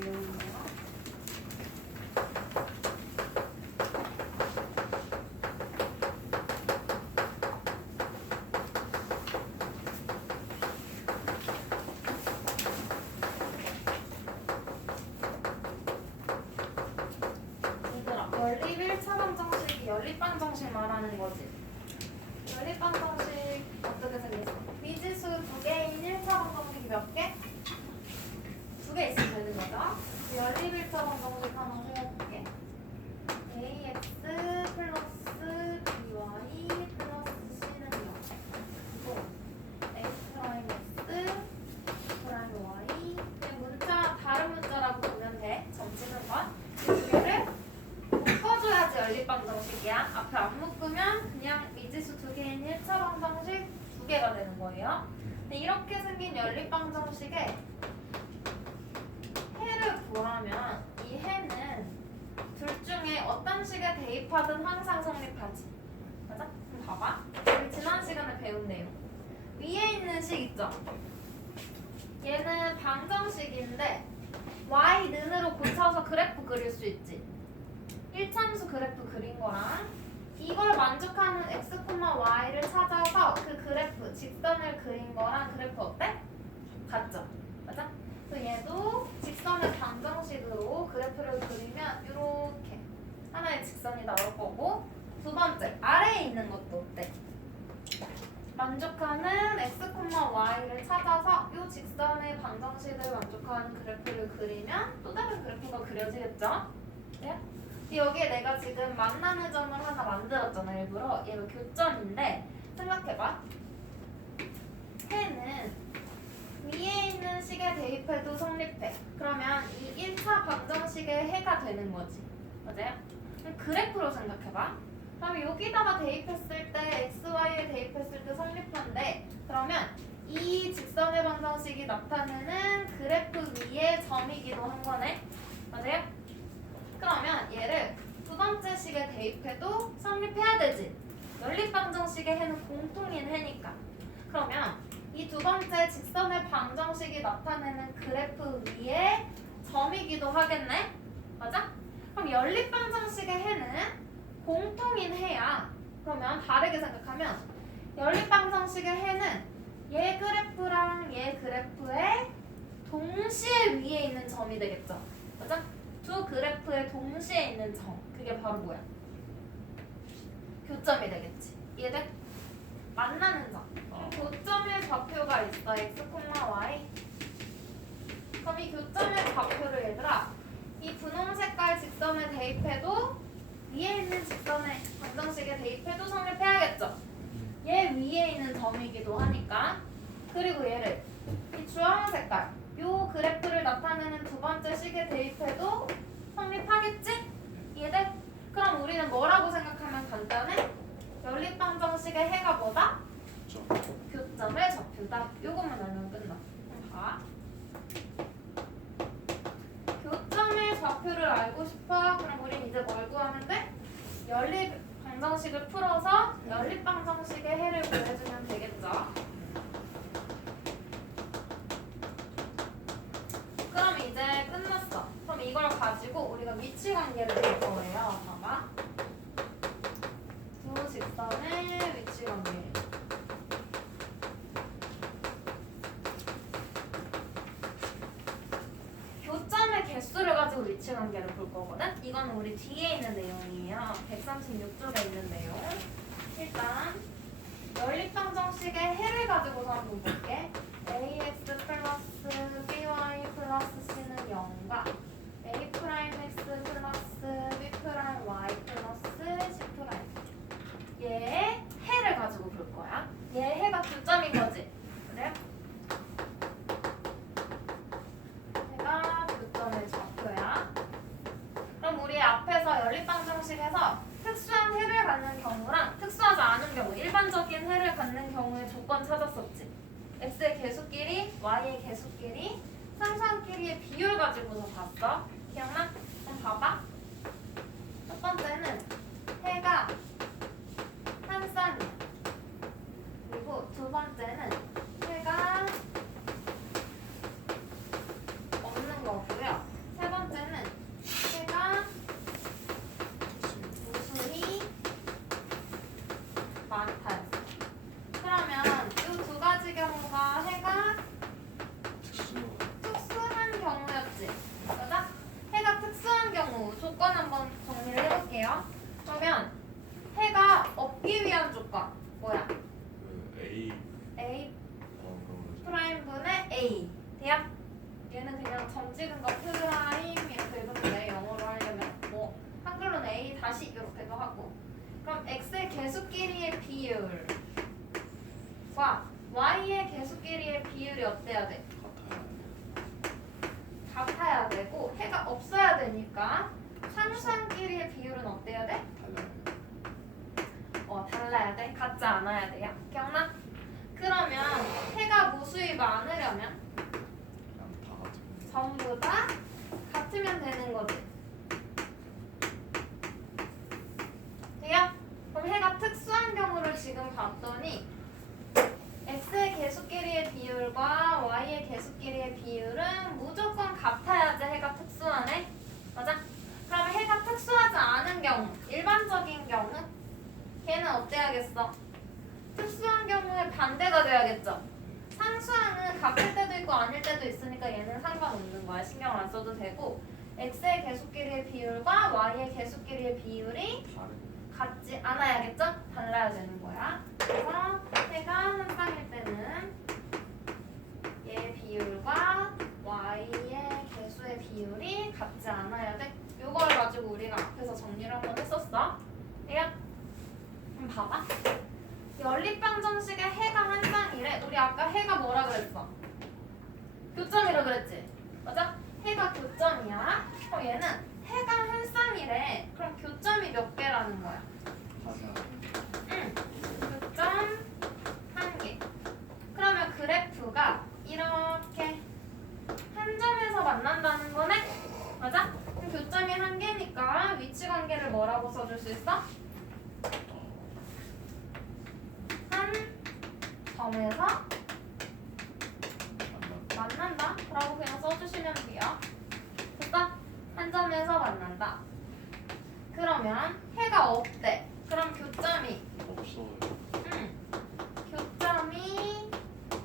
내용이에요. 연립 1차 방정식이 연립 방정식 말하는 거지. 연립 방정식 어떻게 생겼어? 미지수 2개인 1차 방정식이 몇 개? 2개 있으면 되는 거죠. 연립 1차 방정식 하나 세워볼게. ax 플러스 by 플러스 c는 0. 그리고 a 프라임 x 프라임 y 그냥 문자 다른 문자라고 보면 돼. 점치는 건. 이 두 개를 묶어줘야지 연립방정식이야. 앞에 안 묶으면 그냥 미지수 2개인 1차 방정식 2개가 되는 거예요. 근데 이렇게 생긴 연립방정식에 해를 구하면 이 해는 둘 중에 어떤 식에 대입하든 항상 성립하지. 맞아? 그럼 봐봐. 우리 지난 시간에 배운 내용. 위에 있는 식 있죠? 얘는 방정식인데 y는으로 고쳐서 그래프 그릴 수 있지. 1참수 그래프 그린 거랑 이걸 만족하는 x, y를 찾아서 그 그래프, 직선을 그린 거랑 그래프 어때? 같죠? 맞아? 그래서 얘도 직선의 방정식으로 그래프를 그리면 이렇게 하나의 직선이 나올 거고 두 번째, 아래에 있는 것도 어때? 만족하는 x, y를 찾아서 이 직선의 방정식을 만족하는 그래프를 그리면 또 다른 그래프가 그려지겠죠? 네? 여기에 내가 지금 만나는 점을 하나 만들었잖아. 일부러 얘가 교점인데 생각해봐. 해는 위에 있는 식에 대입해도 성립해. 그러면 이 1차 방정식의 해가 되는 거지. 맞아요? 그럼 그래프로 생각해봐. 그럼 여기다가 대입했을 때 xy에 대입했을 때 성립한데 그러면 이 직선의 방정식이 나타내는 그래프 위의 점이기도 한 거네. 맞아요? 그러면 얘를 두 번째 식에 대입해도 성립해야 되지. 연립방정식의 해는 공통인 해니까. 그러면 이 두 번째 직선의 방정식이 나타내는 그래프 위에 점이기도 하겠네? 맞아? 그럼 연립방정식의 해는 공통인 해야. 그러면 다르게 생각하면 연립방정식의 해는 얘 그래프랑 얘 그래프의 동시에 위에 있는 점이 되겠죠? 맞아? 두 그래프의 동시에 있는 점 그게 바로 뭐야? 교점이 되겠지. 이해돼? 만나는 점. 교점의 좌표가 있어. x, y. 그럼 이 교점의 좌표를 얘들아 이 분홍 색깔 직선에 대입해도 위에 있는 직선의 방정식에 대입해도 성립해야겠죠. 얘 위에 있는 점이기도 하니까. 그리고 얘를 이 주황 색깔 요 그래프를 나타내는 두 번째 식에 대입해도 성립하겠지? 이해돼? 그럼 우리는 뭐라고 생각하면 간단해? 연립방정식의 해가 뭐다? 교점의 좌표다. 요것만 알면 끝나. 그럼 봐. 교점의 좌표를 알고 싶어? 그럼 우린 이제 뭘 구하면 돼? 연립방정식을 풀어서 연립방정식의 해를 구해주면 되겠죠. 그럼 이제 끝났어. 그럼 이걸 가지고 우리가 위치 관계를 볼 거예요. 봐봐. 두 직선의 위치 관계. 교점의 개수를 가지고 위치 관계를 볼 거거든. 이건 우리 뒤에 있는 내용이에요. 136쪽에 있는 내용. 일단 연립방정식의 해를 가지고서 한번 볼게. ax 플러스 by 플러스 c는 0과 a 프라임 x 플러스 b 프라임 y 플러스 c 프라임 얘의 해를 가지고 볼 거야. 얘 해가 교점인 거지. 그래? 해가 교점의 좌표야. 그럼 우리 앞에서 연립방정식에서 특수한 해를 갖는 경우랑 특수하지 않은 경우, 일반적인 해를 갖는 경우의 조건 찾았었지. x의 개수끼리, y의 개수끼리, 상수함끼리의 비율 가지고서 봤어. 기억나? 그럼 봐봐. 첫 번째는 해가 한 쌍이야. 그리고 두 번째는 해가 없는 거고요. 볼게요. 그러면 해가 없기 위한 조건 뭐야? 그 A A 그런 거죠. 프라임 분의 A 돼요? 얘는 그냥 점 찍은 거 프라임 이렇게 읽었는데 영어로 하려면 뭐 한글로는 A 다시 이렇게도 하고 그럼 X의 개수끼리의 비율과 Y의 개수끼리의 비율이 어때야 돼? 같아요. 같아야 되고 해가 없어야 되니까 상수항끼리의 비율은 어때야 돼? 달라요. 달라야 돼. 같지 않아야 돼요. 기억나? 그러면 해가 무수히 많으려면 그냥 다 같은. 전부 다 같으면 되는 거지. 돼요? 그럼 해가 특수한 경우를 지금 봤더니 x의 개수끼리의 비율과 y의 개수끼리의 비율은 무조건 같아야지 해가 특수하네. 맞아? 그럼 해가 특수하지 않은 경우, 일반적인 경우 걔는 어때야겠어? 특수한 경우에 반대가 돼야겠죠? 상수항은 같을 때도 있고 아닐 때도 있으니까 얘는 상관없는 거야. 신경 안 써도 되고 x의 개수끼리의 비율과 y의 개수끼리의 비율이 다른. 같지 않아야겠죠? 달라야 되는 거야. 그래서 해가 한 쌍일 때는 얘 비율과 y의 개수의 비율이 같지 않아야 돼. 요걸 가지고 우리가 앞에서 정리를 한번 했었어. 돼요? 그럼 봐봐. 연립방정식의 해가 한 쌍이래. 우리 아까 해가 뭐라 그랬어? 교점이라 그랬지? 맞아? 해가 교점이야. 그럼 얘는 해가 한 쌍이래. 그럼 교점이 몇 개라는 거야? 하나. 응. 교점 한 개. 그러면 그래프가 이렇게 한 점에서 만난다는 거네? 맞아? 그럼 교점이 한 개니까 위치 관계를 뭐라고 써줄 수 있어? 한 점에서 만난다? 라고 그냥 써주시면 돼요. 됐어? 한 점에서 만난다. 그러면 해가 없대. 그럼 교점이 없어요. 교점이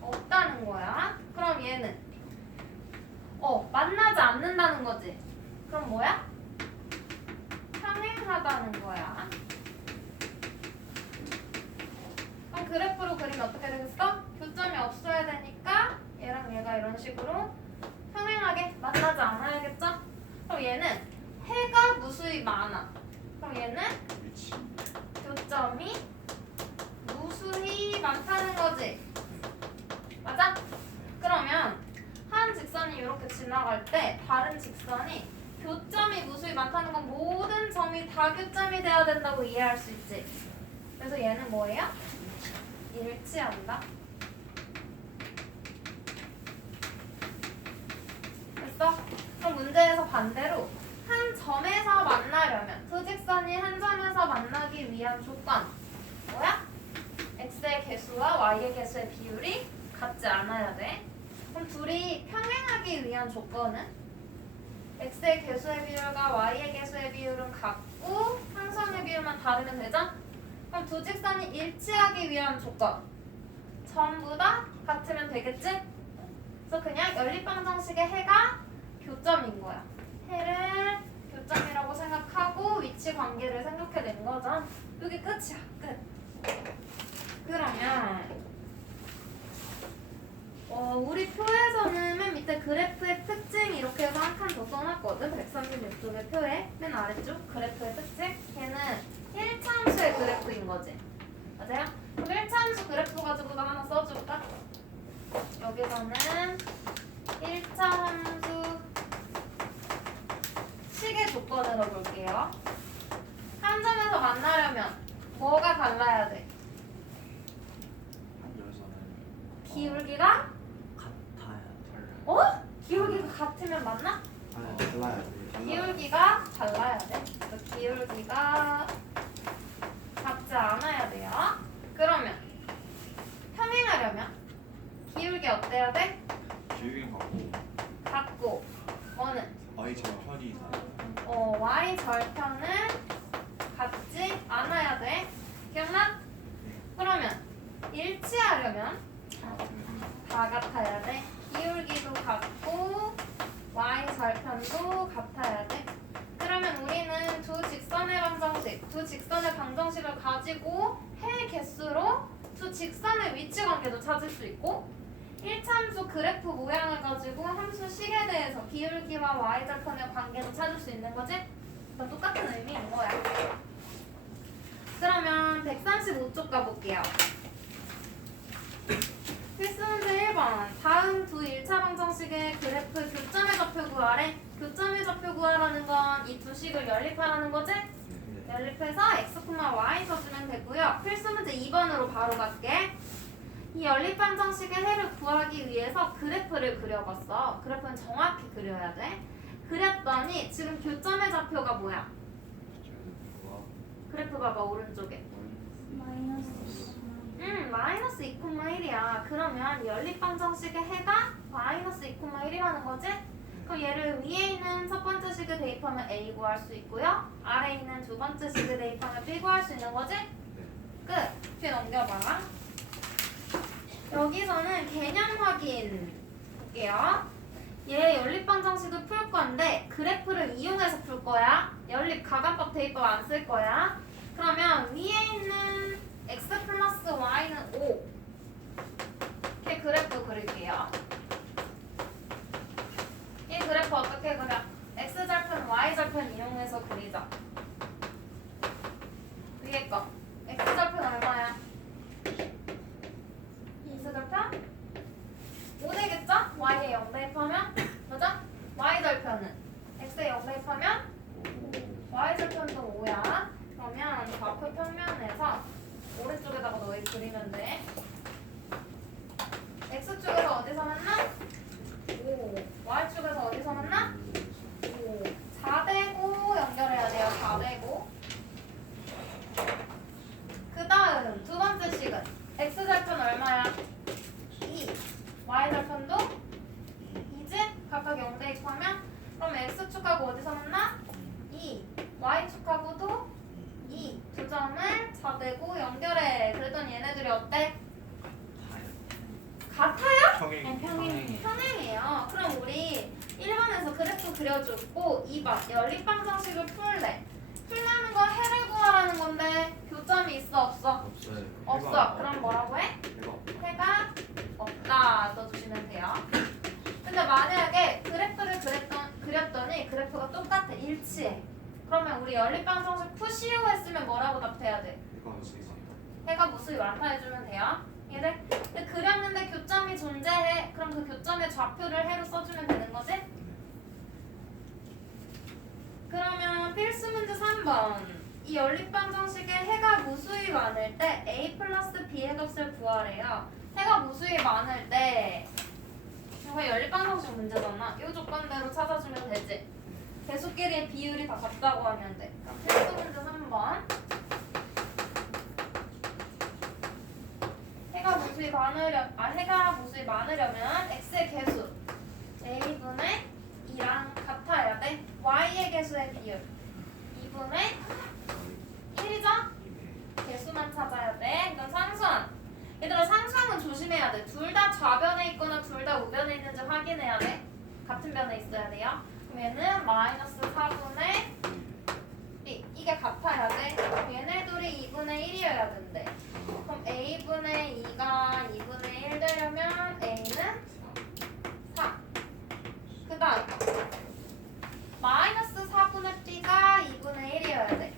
없다는 거야. 그럼 얘는 만나지 않는다는 거지. 그럼 뭐야? 평행하다는 거야. 그럼 그래프로 그리면 어떻게 되겠어? 교점이 없어야 되니까 얘랑 얘가 이런 식으로 평행하게 만나지 않아야겠죠? 그럼 얘는 해가 무수히 많아. 그럼 얘는 위치. 교점이 무수히 많다는 거지. 맞아? 그러면 한 직선이 이렇게 지나갈 때 다른 직선이 교점이 무수히 많다는 건 모든 점이 다 교점이 돼야 된다고 이해할 수 있지. 그래서 얘는 뭐예요? 일치한다. 됐어? 그럼 문제에서 반대로 한 점에서 만나려면 두 직선이 한 점에서 만나기 위한 조건 뭐야? x의 개수와 y의 개수의 비율이 같지 않아야 돼. 그럼 둘이 평행하기 위한 조건은 x의 개수의 비율과 y의 개수의 비율은 같고 상수항의 비율만 다르면 되죠? 그럼 두 직선이 일치하기 위한 조건 전부 다 같으면 되겠지? 그래서 그냥 연립방정식의 해가 교점인 거야. 해를 교점이라고 생각하고 위치 관계를 생각해낸 거죠. 여기 끝이야. 끝. 그러면 우리 표에서는 맨 밑에 그래프의 특징 이렇게 해서 한 칸 더 써놨거든. 136쪽의 표에 맨 아래쪽 그래프의 특징. 걔는 1차 함수의 그래프인 거지. 맞아요? 그럼 1차 함수 그래프 가지고도 하나 써줄까? 여기서는 1차 함수 식의 조건으로 볼게요. 한 점에서 만나려면 뭐가 달라야 돼? 한 여자는 기울기가? 같아요. 기울기가 같으면 맞나? 아니 달라요. 기울기가 달라야 돼. 그래서 기울기가 같지 않아야 돼요. 그러면 평행하려면 기울기 어때야 돼? 기울기 같고 같고 뭐는? y 절편이 다르요. y 절편은 같지 않아야 돼. 기억나? 그러면 일치하려면 다 같아야 돼. 기울기도 같고 y 절편도 같아야 돼. 그러면 우리는 두 직선의 방정식 방정식을 가지고 해 개수로 두 직선의 위치 관계도 찾을 수 있고 1차 함수 그래프 모양을 가지고 함수 식에 대해서 기울기와 y절편의 관계도 찾을 수 있는 거지? 다 똑같은 의미인 거야. 그러면 135쪽 가볼게요. 필수 문제 1번. 다음 두 1차 방정식의 그래프 교점의 좌표 구하래. 교점의 좌표 구하라는 건 이 두 식을 연립하라는 거지? 연립해서 x, y 써주면 되고요. 필수 문제 2번으로 바로 갈게. 이 연립 방정식의 해를 구하기 위해서 그래프를 그려봤어. 그래프는 정확히 그려야 돼. 그렸더니 지금 교점의 좌표가 뭐야? 그래프 봐봐 오른쪽에. 마이너스 2,1이야. 그러면 연립 방정식의 해가 마이너스 2,1이라는 거지? 그럼 얘를 위에 있는 첫 번째 식을 대입하면 A 구할 수 있고요. 아래에 있는 두 번째 식을 대입하면 B 구할 수 있는 거지? 끝! 뒤에 넘겨봐. 여기서는 개념 확인 볼게요. 얘 연립 방정식을 풀 건데 그래프를 이용해서 풀 거야. 연립 가간법 대입법 안 쓸 거야. 그러면 위에 있는 x 플러스 y는 5 이렇게 그래프 그릴게요. 이 그래프 어떻게 그려? x절편, y절편 이용해서 그리자. 위에 거 x절편 얼마야? x절편? 5 되겠죠? y에 0 대입하면? 그죠? y절편은 x에 0 대입하면? y절편도 5야. 그러면 좌표 평면에서 오른쪽에다가 너희 그리면 돼. x축에서 어디서 만나? 5. y축에서 어디서 만나? 5. 4대고 연결해야 돼요. 4대고. 그 다음 두 번째 식은 x절편 얼마야? 2. y절편도 2지? 각각 0 대입하면? 그럼 x축하고 어디서 만나? 2. y축하고도 2. 두 점을 4대고 연결해. 그랬더니 얘네들이 어때? 같아요? 평행이에요. 그럼 우리 1번에서 그래프 그려주고 2번 연립 방정식을 풀래. 풀라는 건 해를 구하라는 건데 교점이 있어 없어? 없어요. 없어. 그럼 뭐라고 해? 해가 없다 써주시면 돼요. 근데 만약에 그래프를 그렸더니 그래프가 똑같아. 일치해. 그러면 우리 연립 방정식 푸시오 했으면 뭐라고 답해야 돼? 해가 무수히 많다 해주면 돼요. 얘들 근데 그렸는데 교점이 존재해. 그럼 그 교점의 좌표를 해로 써주면 되는 거지? 그러면 필수 문제 3번. 이 연립 방정식에 해가 무수히 많을 때 a 플러스 b의 값을 구하래요. 해가 무수히 많을 때 이거 연립 방정식 문제잖아. 이 조건대로 찾아주면 되지. 배수끼리의 비율이 다 같다고 하면 돼. 그럼 필수 문제 3번. 해가 무수히 많으려면 x의 개수 a분의 2랑 같아야 돼. y의 개수의 비율 2분의 1이죠? 개수만 찾아야 돼. 이건 상수항. 얘들아 상수항은 조심해야 돼. 둘 다 좌변에 있거나 둘 다 우변에 있는지 확인해야 돼. 같은 변에 있어야 돼요. 그럼 얘는 마이너스 4분의 1. 이게 같아야 돼. 그럼 얘네 둘이 2분의 1이어야 된대. 그럼 a분의 2가 2분의 1 되려면 a는 4. 그 다음 마이너스 4분의 b가 2분의 1이어야 돼.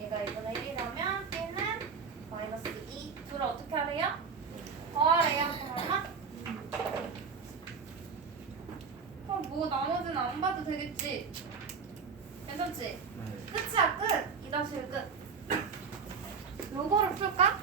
얘가 2분의 1이라면 b는 마이너스 2. 둘을 어떻게 하래요? 더하래요. 그럼 뭐 나머지는 안 봐도 되겠지? 괜찮지? 끝이야 끝! 2-1 끝. 요거를 풀까?